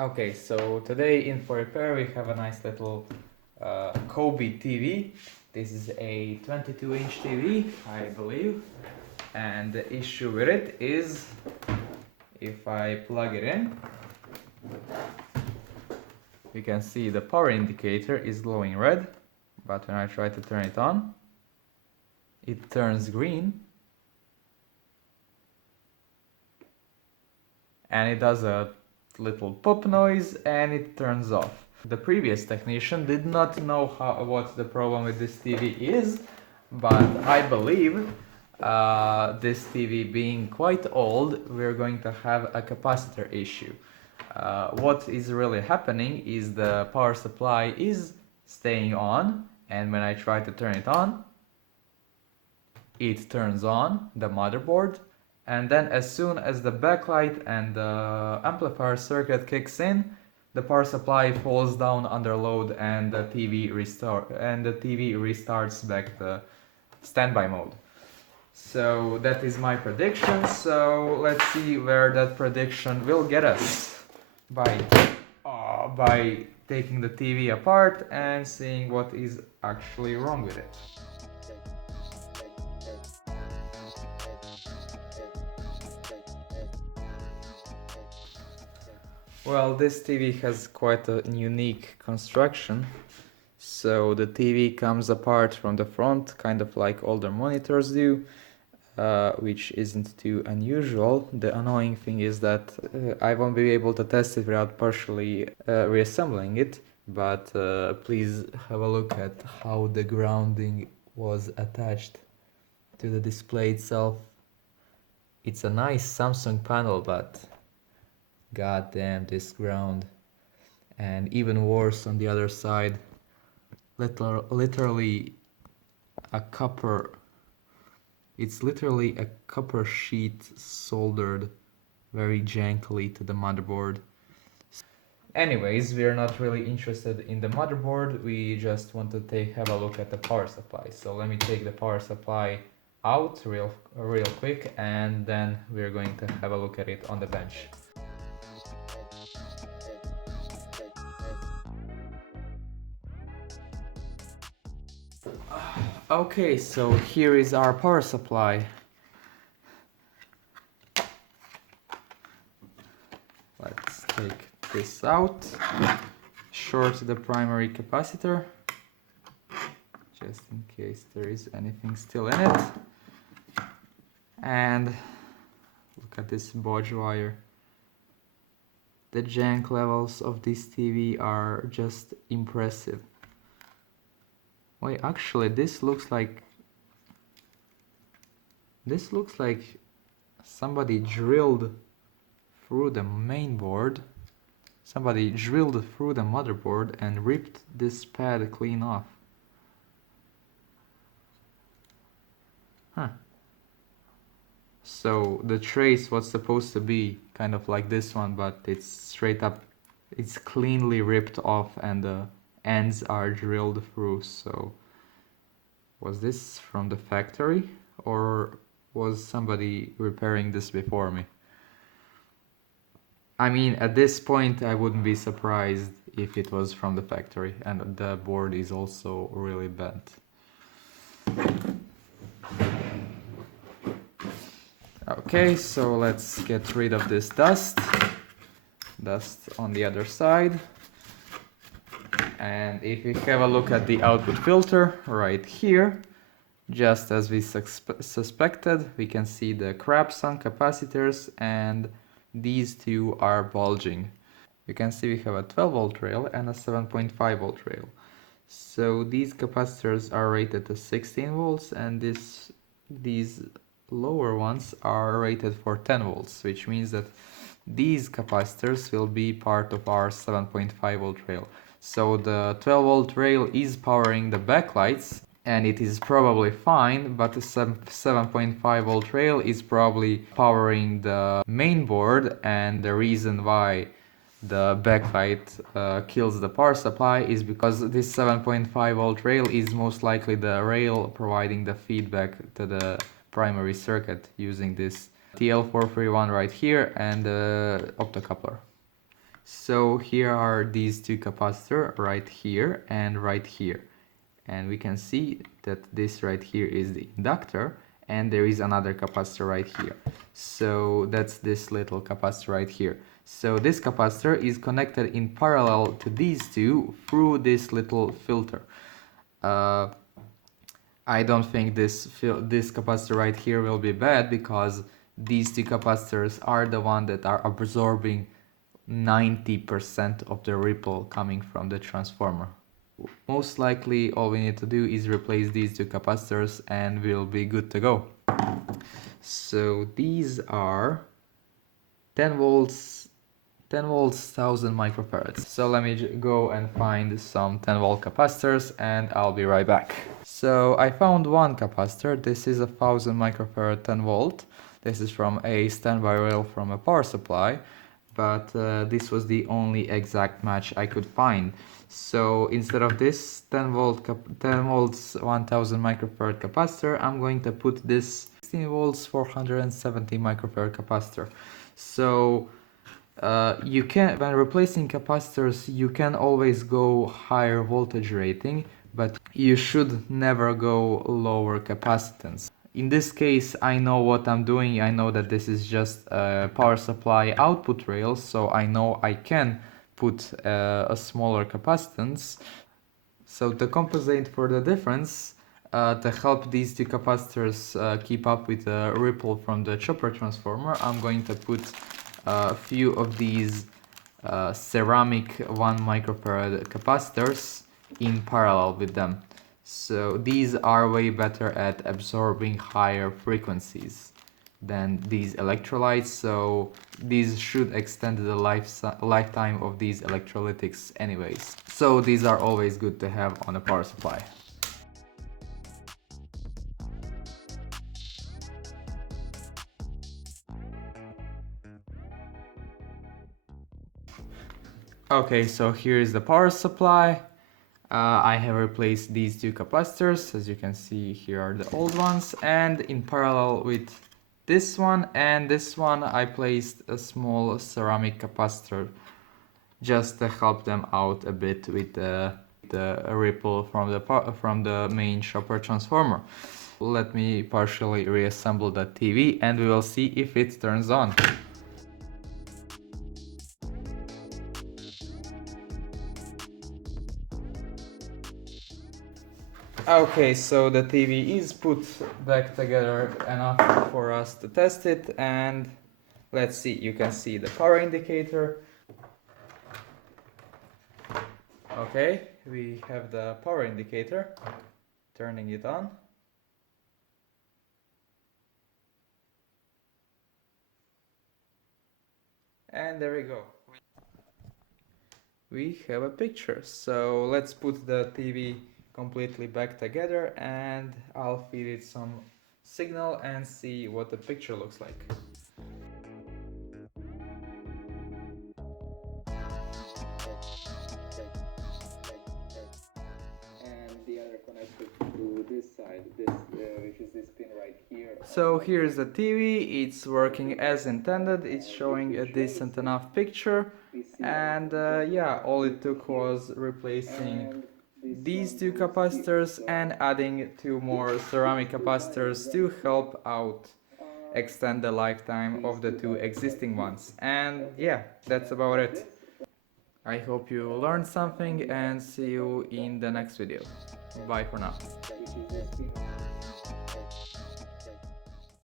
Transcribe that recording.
Okay, so today in For Repair we have a nice little Cody TV. This is a 22-inch TV, I believe, and the issue with it is if I plug it in, you can see the power indicator is glowing red, but when I try to turn it on, it turns green, and it does a little pop noise and it turns off. The previous technician did not know what the problem with this TV is, but I believe this TV being quite old, we're going to have a capacitor issue. What is really happening is the power supply is staying on, and when I try to turn it on, it turns on the motherboard, and then as soon as the backlight and the amplifier circuit kicks in, the power supply falls down under load and the TV restarts back to standby mode. So that is my prediction. So let's see where that prediction will get us by taking the TV apart and seeing what is actually wrong with it. Well, this TV has quite a unique construction. So the TV comes apart from the front, kind of like older monitors do, which isn't too unusual. The annoying thing is that I won't be able to test it without partially reassembling it, but please have a look at how the grounding was attached to the display itself. It's a nice Samsung panel, but god damn this ground. And even worse on the other side, literally a copper, it's literally a copper sheet soldered very jankily to the motherboard. Anyways, we are not really interested in the motherboard, we just want to have a look at the power supply. So let me take the power supply out real quick, and then we're going to have a look at it on the bench. Okay, so here is our power supply. Let's take this out, short the primary capacitor, just in case there is anything still in it. And look at this bodge wire. The jank levels of this TV are just impressive. Wait, actually this looks like somebody drilled through the main board. Somebody drilled through the motherboard and ripped this pad clean off. Huh. So the trace was supposed to be kind of like this one, but it's straight up, it's cleanly ripped off and the ends are drilled through. So was this from the factory or was somebody repairing this before me? I mean, at this point I wouldn't be surprised if it was from the factory, and the board is also really bent. Okay, so let's get rid of this dust on the other side. And if we have a look at the output filter right here, just as we suspected, we can see the craps on capacitors, and these two are bulging. You can see we have a 12 volt rail and a 7.5 volt rail. So these capacitors are rated to 16 volts, and these lower ones are rated for 10 volts, which means that these capacitors will be part of our 7.5 volt rail. So the 12 volt rail is powering the backlights, and it is probably fine, but the 7.5 volt rail is probably powering the main board, and the reason why the backlight kills the power supply is because this 7.5 volt rail is most likely the rail providing the feedback to the primary circuit using this TL431 right here and the optocoupler. So here are these two capacitors right here and right here. And we can see that this right here is the inductor, and there is another capacitor right here. So that's this little capacitor right here. So this capacitor is connected in parallel to these two through this little filter. I don't think this capacitor right here will be bad, because these two capacitors are the one that are absorbing 90% of the ripple coming from the transformer. Most likely all we need to do is replace these two capacitors and we'll be good to go. So these are 10 volts 1000 microfarads. So let me go and find some 10 volt capacitors and I'll be right back. So I found one capacitor. This is a 1000 microfarad 10 volt. This is from a standby rail from a power supply, but this was the only exact match I could find. So instead of this 10 volts 1000 microfarad capacitor, I'm going to put this 16 volts 470 microfarad capacitor. So you can, when replacing capacitors, you can always go higher voltage rating, but you should never go lower capacitance. In this case, I know what I'm doing. I know that this is just a power supply output rail, so I know I can put a smaller capacitance. So to compensate for the difference, to help these two capacitors keep up with the ripple from the chopper transformer, I'm going to put a few of these ceramic 1 microfarad capacitors in parallel with them. So these are way better at absorbing higher frequencies than these electrolytes, so these should extend the lifetime of these electrolytics anyways. So these are always good to have on a power supply. Okay, so here is the power supply. I have replaced these two capacitors. As you can see, here are the old ones, and in parallel with this one and this one, I placed a small ceramic capacitor just to help them out a bit with the ripple from the main chopper transformer. Let me partially reassemble the TV and we will see if it turns on. Okay, so the TV is put back together enough for us to test it, and let's see. You can see the power indicator. Okay, we have the power indicator. Turning it on. And there we go. We have a picture. So let's put the TV completely back together and I'll feed it some signal and see what the picture looks like. And the other connected to this side, which is this pin right here. So here's the TV, it's working as intended, it's showing a decent enough picture, and yeah, all it took was replacing these two capacitors and adding two more ceramic capacitors to help out extend the lifetime of the two existing ones. And yeah, that's about it. I hope you learned something and see you in the next video. Bye for now.